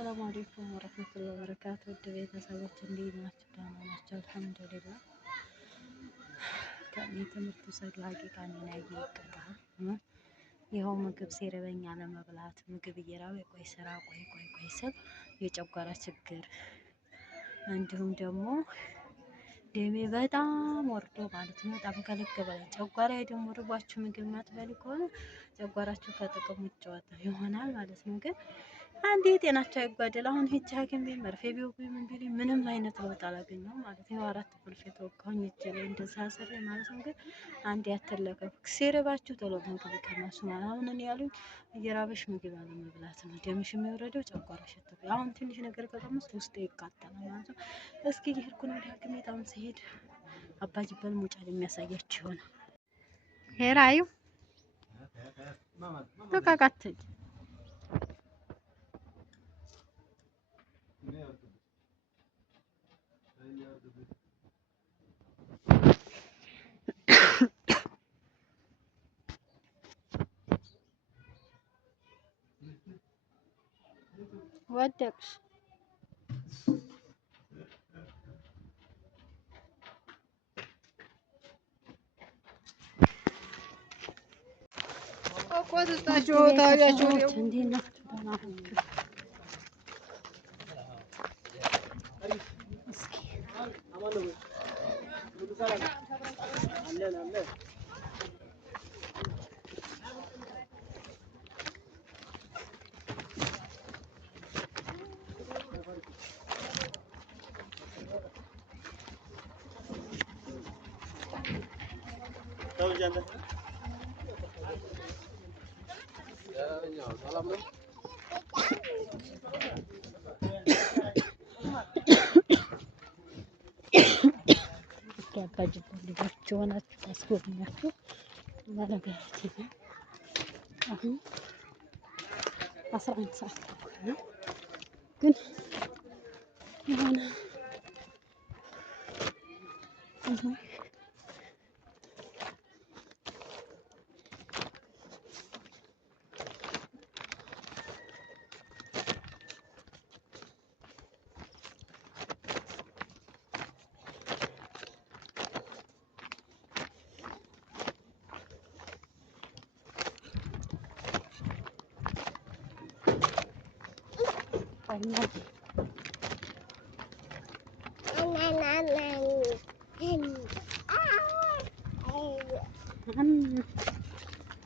አሰላሙ አለይኩም ወረህመቱላሂ ወበረካቱ። ውድ ቤተሰቦች እንዴት ናችሁ? ደህና ናቸው? አልሐምዱሊላህ። ከእኔ ትምህርት ውሰዱ። ሀቂቃ እኔን ያየ ይቀጣል። ይኸው ምግብ ሲርበኝ አለመብላት፣ ምግብ እየራበኝ ቆይ ስራ ቆይ ስል የጨጓራ ችግር እንዲሁም ደግሞ ደሜ በጣም ወርዶ ማለት ነው። በጣም ከልክ በላይ ጨጓራ ደግሞ ርቧችሁ ምግብ ማትበሉ ከሆነ ጨጓራችሁ ከጥቅም ውጭ ይሆናል ማለት ነው። ግን አንዴ ጤናቸው አይጓደል። አሁን ሂጅ ሐኪም ቤት መርፌ ቢወጉኝ ምን ቢሉኝ ምንም አይነት ለውጥ አላገኘሁም ማለት ነው። 4 ቁልፍ የተወጋሁኝ እጄ ላይ እንደዛ አስሬ ማለት ነው። ግን አንዴ ያተለቀኩ ሲርባችሁ ቶሎ ምግብ ቀመሱ ማለት አሁን እኔ ያሉኝ እየራበሽ ምግብ አለመብላት ነው። ደምሽ የሚወረደው ጨጓራሽ ተብሎ አሁን ትንሽ ነገር ከቀመስ ውስጥ ይቃጠላል ማለት ነው። እስኪ እየሄድኩ ነው ወደ ሐኪም ቤት። አሁን ስሄድ አባጅበል ሙጫ የሚያሳያችሁ ይሆናል። ሄራዩ ተቃቃተኝ ወደቅሽ ቆጥጣችሁ ታዲያችሁ እንዴት ናችሁ? ደህና ናችሁ? ያባጅበል ልጆች ሆናችሁ ታስጎብኛችሁ ለነገራት ይሄ አሁን 11 ሰዓት ተኩል ነው። ግን የሆነ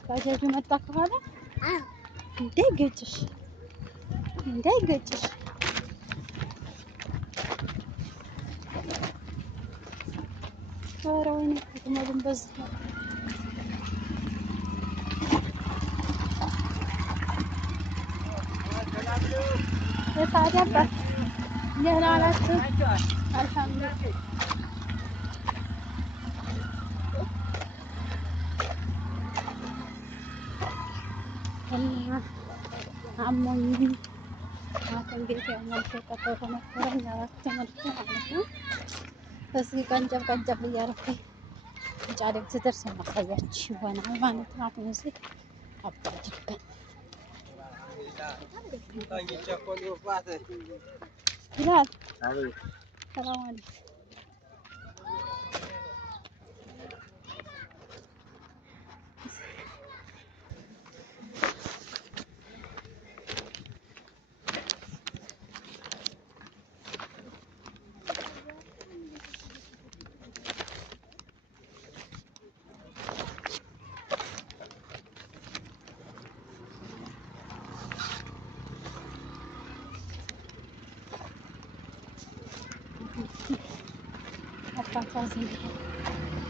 ባጃጁ መጣ ከኋላ እንዳይገጭሽ ኧረ ወይኔ ግመሉን በዚህ የታዲያ አባት ደህና ናችሁ? አልሐምዱሊላህ። እና አሞኝ ሐኪም ቤት ያመልክ ቀጠሮ ነበረኝ 4 ትምህርት ማለት ነው። እስኪ ቀንጨብ እያደረኩኝ ብቻ ላይ ስደርስ የማሳያችሁ ይሆናል ማለት ነው። አሁን እዚህ አባጅበል ይላል። ሰላም አለይኩም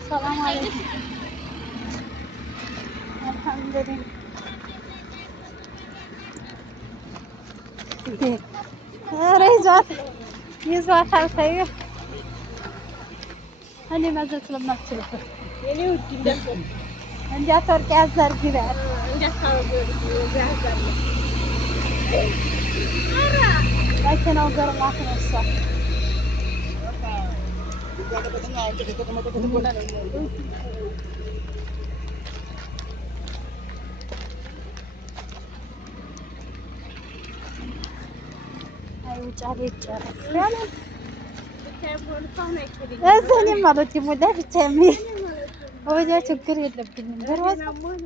ሰላም አለይኩም አልሐምዱሊላህ። ኧረ ይዟታል። ተይው እኔ ማዘዝ ስለማትችልበት የኔ ውድ እንዳትወርቂ ያዘርጊ በል መኪናው ገርሟት ነው እሷ አይ ውጫሌ ይጨረስ ያለ እዚህ ማለት ይሞላ ብቻ የሚል ወደ ችግር የለብኝም። በራስ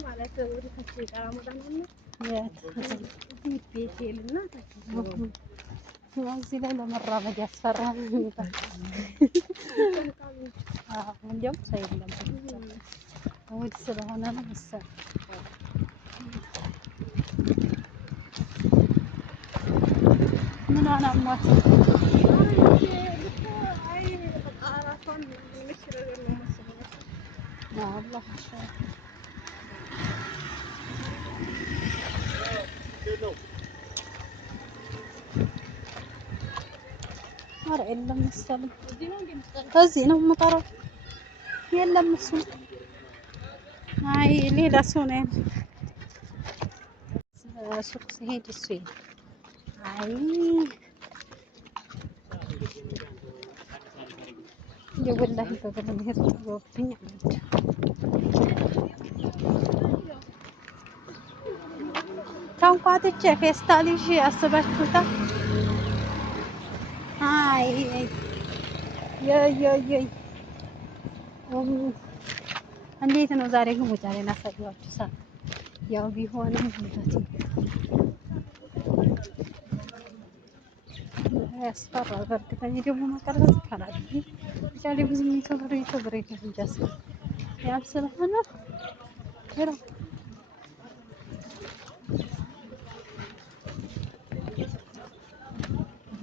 ማለት ወደ ታች ይቀራመጣል እዚህ ላይ ለመራመድ ያስፈራል። እንዲያውም ሰው የለም እሑድ ስለሆነ ነው መሰለኝ። ምን አላሟት ኧረ የለም መሰለኝ። ከዚህ ነው የምቀረው። የለም እሱ አይ ሌላ ሰው ነው ያለው። ሱቅ ሲሄድ እሱ አይ የወላሂ በግል መሄድ ጥሎብኝ ተንኳትቼ ፌስታል ይዤ አስባችሁታል? አይ እንዴት ነው ዛሬ ግን ወጫሌን አሳየኋችሁ። ሳ ያው ቢሆንም ያስፈራል። በእርግጠኛ ደግሞ መቀረጽ ይቻላል። ወጫሌ ብዙ የሚከብር የለም እንጂ ያም ስለሆነ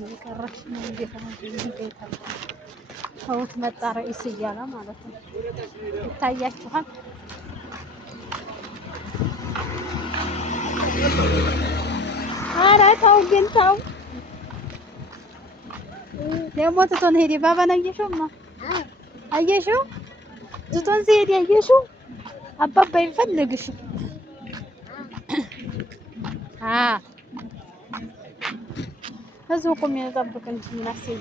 የቀረች ነው እንዴት ነው እንዴት ነው ሰውት መጣ ረኢስ እያለ ማለት ነው። ይታያችኋል። ኧረ ተው ግን ተው። ደግሞ ትቶን ሄደ። ባባን አየሽውማ? አየሽው? ትቶን ሲሄድ አየሽው? አባባ ይፈልግሽው። እዚሁ ቁሚ ጠብቅን ምናስይ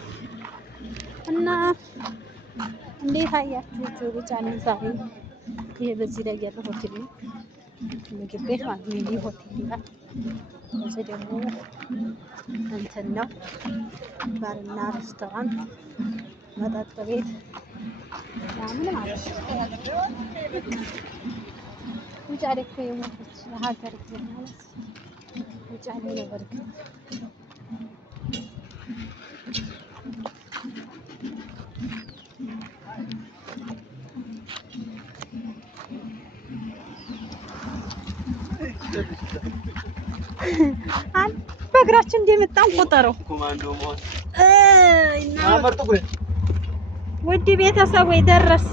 እና እንዴት አያችሁት? ውጫሌን ዛሬ ይሄ በዚህ ላይ ያለው ሆቴል ምግብ ቤት ማለት ሚኒ ሆቴል ይላል። እዚህ ደግሞ እንትን ነው ባርና ሬስቶራንት መጠጥ ቤት ምናምን ማለት ነው። ውጫሌ እኮ የሞተች ሀገር ማለት ውጫሌ ነው በርግጥ በእግራችን እንደመጣን ቆጠረው። ውድ ቤተሰብ ወይ ደረስ።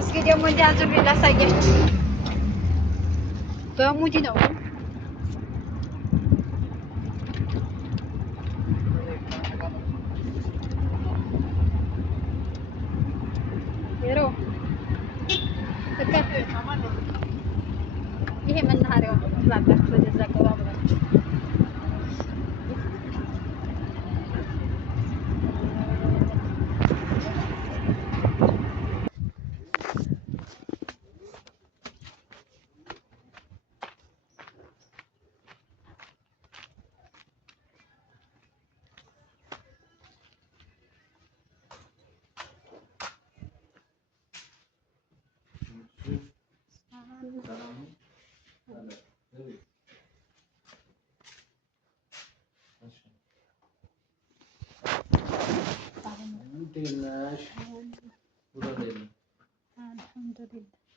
እስኪ ደግሞ እንዲያዙር ላሳያችሁ። በሙዲ ነው ይሄ መናኸሪያው ነው ትላላችሁ። ወደዛ ገባ ብላችሁ الحمد لله.